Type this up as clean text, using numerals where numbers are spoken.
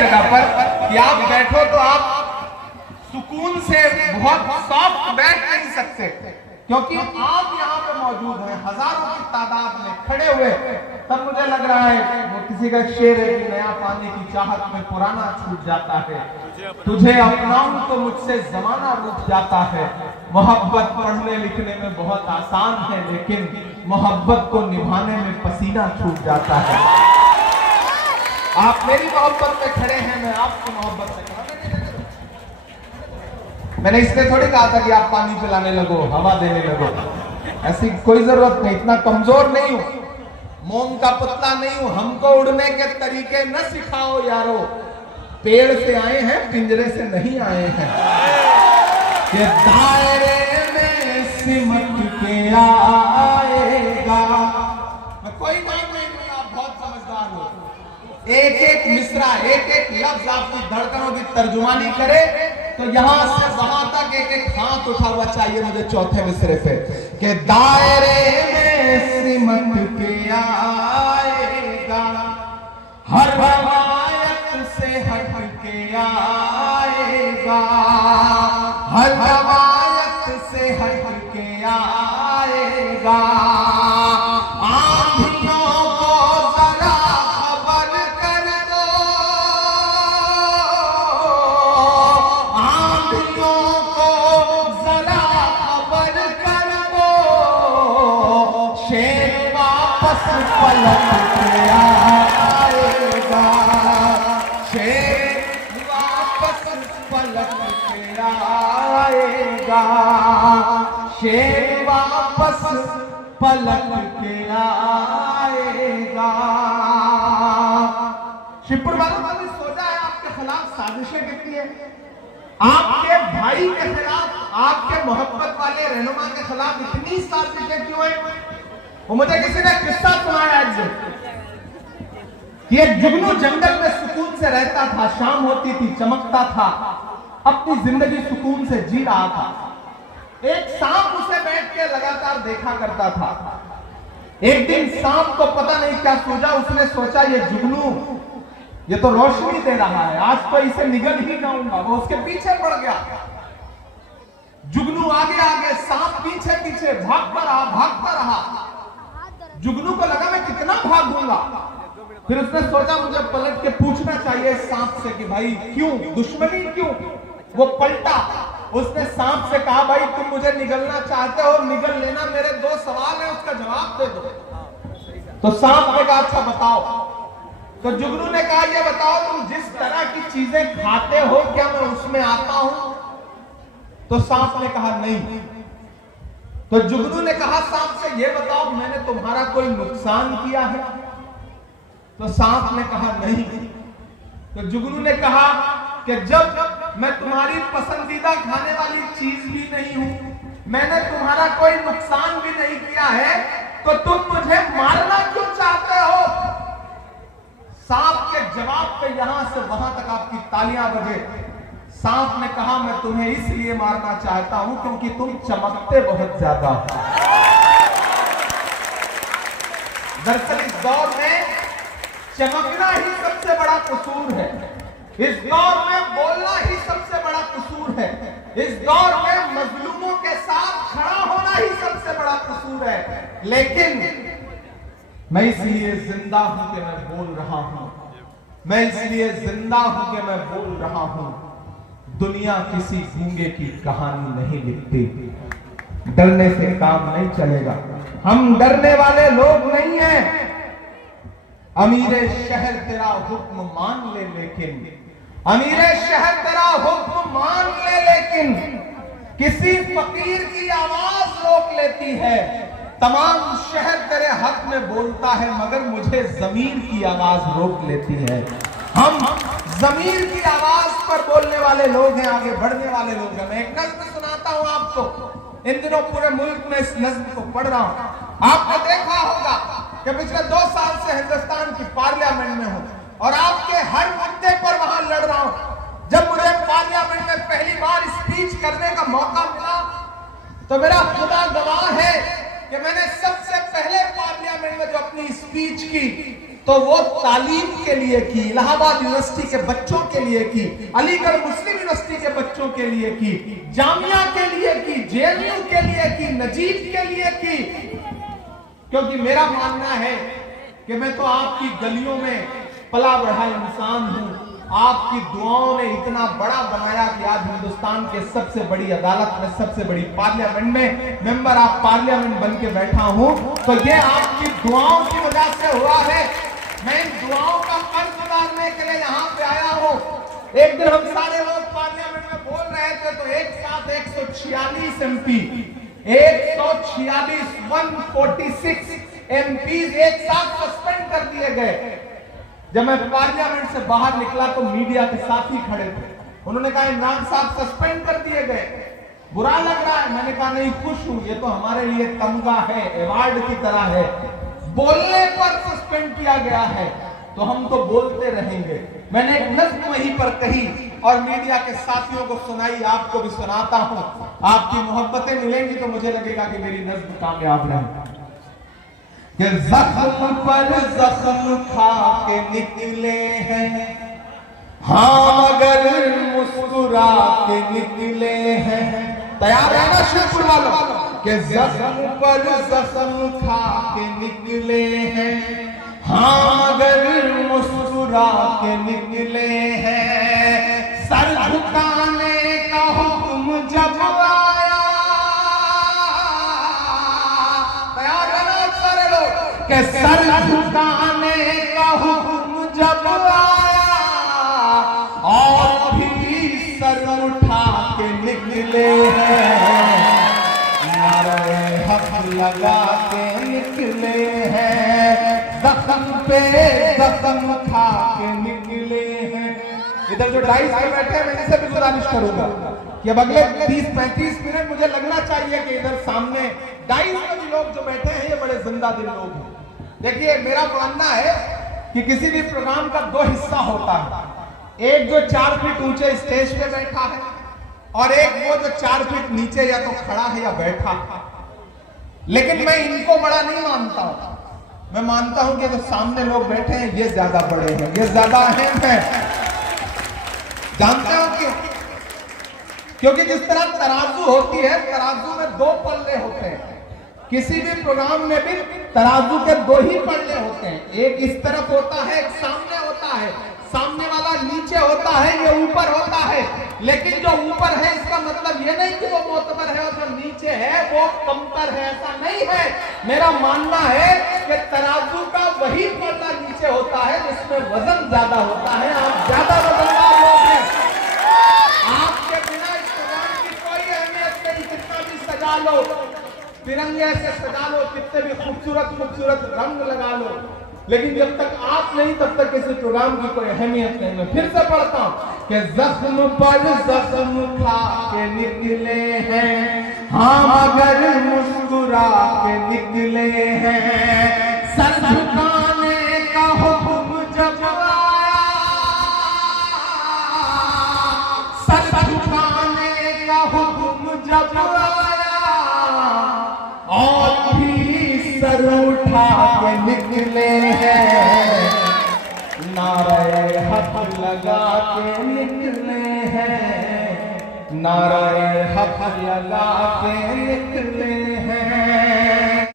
जगह पर कि आप बैठो तो आप सुकून से बहुत सॉफ्ट बैठ नहीं सकते, क्योंकि आप यहाँ पे मौजूद हैं हजारों की तादाद में खड़े हुए। तब मुझे लग रहा है वो किसी का शेर है कि नया पाने की चाहत में पुराना छूट जाता है, तुझे अपनाऊं तो मुझसे जमाना रूठ जाता है। मोहब्बत पढ़ने लिखने में बहुत आसान है, लेकिन मोहब्बत को निभाने में पसीना छूट जाता है। आप मेरी मोहब्बत में खड़े हैं, मैं आपकी मोहब्बत में खड़ा। मैंने इसलिए थोड़ी कहा था कि आप पानी पिलाने लगो, हवा देने लगो, ऐसी कोई जरूरत नहीं। इतना कमजोर नहीं हूं, मोम का पुतला नहीं हूं। हमको उड़ने के तरीके न सिखाओ यारो, पेड़ से आए हैं पिंजरे से नहीं आए हैं। ये दायरे में सिमट के आएगा। मैं कोई नाम नहीं लूंगा, आप बहुत समझदार हो। एक एक मिसरा, एक एक लफ्ज आपकी धड़कनों की तर्जुमानी करे तो यहां से वहां तक एक एक हाथ उठा हुआ चाहिए मुझे चौथे मिसरे पे कि दायरे में सिमट के आएगा, हर रवायत से हट के आएगा, हर रवायत से हट के आएगा। पलट के आएगा, शेर वापस पलट के आएगा, शेर वापस पलट के आएगा। शिवपुर वालों ने सोचा है आपके खिलाफ साजिशें कितनी है, आपके भाई के खिलाफ, आपके मोहब्बत वाले रहनुमा के खिलाफ इतनी साजिशें क्यों है? वो मुझे किसी ने किस्सा सुनाया कि एक जुगनू जंगल में सुकून से रहता था, शाम होती थी चमकता था, अपनी जिंदगी सुकून से जी रहा था। एक सांप उसे बैठ के लगातार देखा करता था। एक दिन सांप को पता नहीं क्या सूझा, उसने सोचा ये जुगनू ये तो रोशनी दे रहा है, आज तो इसे निगल ही जाऊंगा। वो उसके पीछे पड़ गया। जुगनू आगे आगे, सांप पीछे पीछे भागता रहा, भागता रहा। जुगनू को लगा मैं कितना भागूंगा, फिर उसने सोचा मुझे पलट के पूछना चाहिए सांप से कि भाई क्यों, दुश्मनी क्यों? वो पलटा, उसने सांप से कहा भाई तुम मुझे निगलना चाहते हो, निगल लेना, मेरे दो सवाल है उसका जवाब दे दो। तो सांप ने कहा अच्छा बताओ। तो जुगनू ने कहा ये बताओ तुम जिस तरह की चीजें खाते हो क्या मैं उसमें आता हूं? तो सांप ने कहा नहीं। तो जुगनू ने कहा सांप से ये बताओ मैंने तुम्हारा कोई नुकसान किया है? तो सांप ने कहा नहीं। तो जुगनू ने कहा कि जब मैं तुम्हारी पसंदीदा खाने वाली चीज भी नहीं हूं, मैंने तुम्हारा कोई नुकसान भी नहीं किया है, तो तुम मुझे मारना क्यों चाहते हो? सांप के जवाब पे यहां से वहां तक आपकी तालियां बजे। सांप ने कहा मैं तुम्हें इसलिए मारना चाहता हूं क्योंकि तुम चमकते बहुत ज्यादा हो। दरअसल इस दौर में चमकना ही सबसे बड़ा कसूर है, इस दौर में बोलना ही सबसे बड़ा कसूर है, इस दौर में मजलूमों के साथ खड़ा होना ही सबसे बड़ा कसूर है। लेकिन मैं इसलिए जिंदा हूं कि मैं बोल रहा हूं, मैं इसलिए जिंदा हूं कि मैं बोल रहा हूं। दुनिया किसी गूंगे की कहानी नहीं लिखती, डरने से काम नहीं चलेगा। हम डरने वाले लोग नहीं हैं। अमीरे शहर तेरा हुक्म मान ले लेकिन, अमीरे शहर तेरा हुक्म मान ले लेकिन किसी फकीर की आवाज रोक लेती है। तमाम शहर तेरे हक में बोलता है मगर मुझे जमीर की आवाज रोक लेती है। हम जमीर की आवाज पर बोलने वाले लोग हैं, आगे बढ़ने वाले लोग हैं। मैं एक नज्म सुनाता हूं आपको, इन दिनों पूरे मुल्क में इस नज्म को पढ़ रहा हूं। आपने देखा होगा कि पिछले 2 साल से हिंदुस्तान की पार्लियामेंट में हूं और आपके हर मुद्दे पर वहां लड़ रहा हूं। जब मुझे पार्लियामेंट में पहली बार स्पीच करने का मौका मिला तो मेरा खुदा गवाह है कि मैंने सबसे पहले पार्लियामेंट में जो अपनी स्पीच की तो वो तालीम के लिए की, इलाहाबाद यूनिवर्सिटी के बच्चों के लिए की, अलीगढ़ मुस्लिम यूनिवर्सिटी के बच्चों के लिए की, जामिया के लिए की, जेएनयू के लिए की, नजीब के लिए की। क्योंकि मेरा मानना है कि मैं तो आपकी गलियों में पला बढ़ा इंसान हूं। आपकी दुआओं ने इतना बड़ा बनाया कि आज हिंदुस्तान के सबसे बड़ी अदालत में, सबसे बड़ी पार्लियामेंट में मेंबर ऑफ पार्लियामेंट बन के बैठा हूं। तो ये आपकी दुआओं की वजह से हुआ है। मैं इन दुआओं का कर्ज उतारने के लिए यहाँ पे आया हूँ। एक दिन हम सारे लोग पार्लियामेंट में बोल रहे थे तो एक साथ 146 एमपी, 146 146 एमपी एक साथ सस्पेंड कर दिए गए। जब मैं पार्लियामेंट से बाहर निकला तो मीडिया के साथी खड़े थे। उन्होंने कहा इमरान साहब सस्पेंड कर दिए गए, बुरा लग रहा है। मैंने कहा नहीं, खुश हूं, ये तो हमारे लिए तमगा है, अवार्ड की तरह है। बोलने पर सस्पेंड किया गया है तो हम तो बोलते रहेंगे। मैंने एक नज्म वहीं पर कही और मीडिया के साथियों को सुनाई, आपको भी सुनाता हूं। आपकी मोहब्बतें मिलेंगी तो मुझे लगेगा कि मेरी नज्म कामयाब रहे। कि जख्म पर जख्म खा के निकले हैं, हाँ मगर मुस्कुरा के निकले हैं। तैयार है ना शिवपुर वालों? कि जख्म पर जख्म खा के निकले हैं, हाँ मगर मुस्कुरा के निकले हैं। सर झुकाने का हुक्म जब आया, तैयार है ना सारे लोग? कि सर झुकाने का हुक्म जब आया और भी सर उठा के निकले हैं, नारे हक लगा के निकले हैं, जख्म पे जख्म खा के निकले हैं। इधर जो डाइस पे बैठे हैं मैं इनसे भी गुजारिश करूंगा कि अब अगले 30-35 मिनट मुझे लगना चाहिए कि इधर सामने डाइस में भी लोग जो बैठे हैं ये बड़े जिंदा दिल लोग हैं। देखिए मेरा मानना है कि किसी भी प्रोग्राम का दो हिस्सा होता है, एक जो 4 फीट ऊंचे स्टेज पे बैठा है और एक वो जो 4 फीट नीचे या तो खड़ा है या बैठा है। लेकिन मैं इनको बड़ा नहीं मानता हूं, मैं मानता हूं कि जो सामने लोग बैठे हैं ये ज्यादा बड़े हैं, ये ज्यादा अहम है। जानते हो क्यों? क्योंकि जिस तरह तराजू होती है, तराजू में 2 पल्ले होते हैं। किसी भी प्रोग्राम में भी तराजू के 2 ही पल्ले होते हैं, एक इस तरफ होता है, एक सामने होता है। सामने वाला नीचे होता है, ये ऊपर होता है। लेकिन जो ऊपर है इसका मतलब ये नहीं कि वो मोतबर है और जो नीचे है वो कमतर है, ऐसा नहीं है। मेरा मानना है कि तराजू का वही पल्ला नीचे होता है जिसमें वजन ज्यादा होता है। आप ज्यादा वजनदार लोग हैं, आपके बिना इस प्रोग्राम की कोई अहमियत नहीं। कितना भी सजा लो, तिरंगे से सजा लो, कितने भी खूबसूरत खूबसूरत रंग लगा लो, लेकिन जब तक आप नहीं तब तक किसी प्रोग्राम की कोई अहमियत नहीं। मैं फिर से पढ़ता हूं कि जख्म पर जख्म खा के निकले हैं, हाँ मगर मुस्कुरा के निकले हैं। सर झुकाने का हुक्म जब आया, सर झुकाने का हुक्म जब आया और भी सर उठा के निकले हैं, नारे हक लगा के निकले हैं, नारे हक लगा के निकले हैं।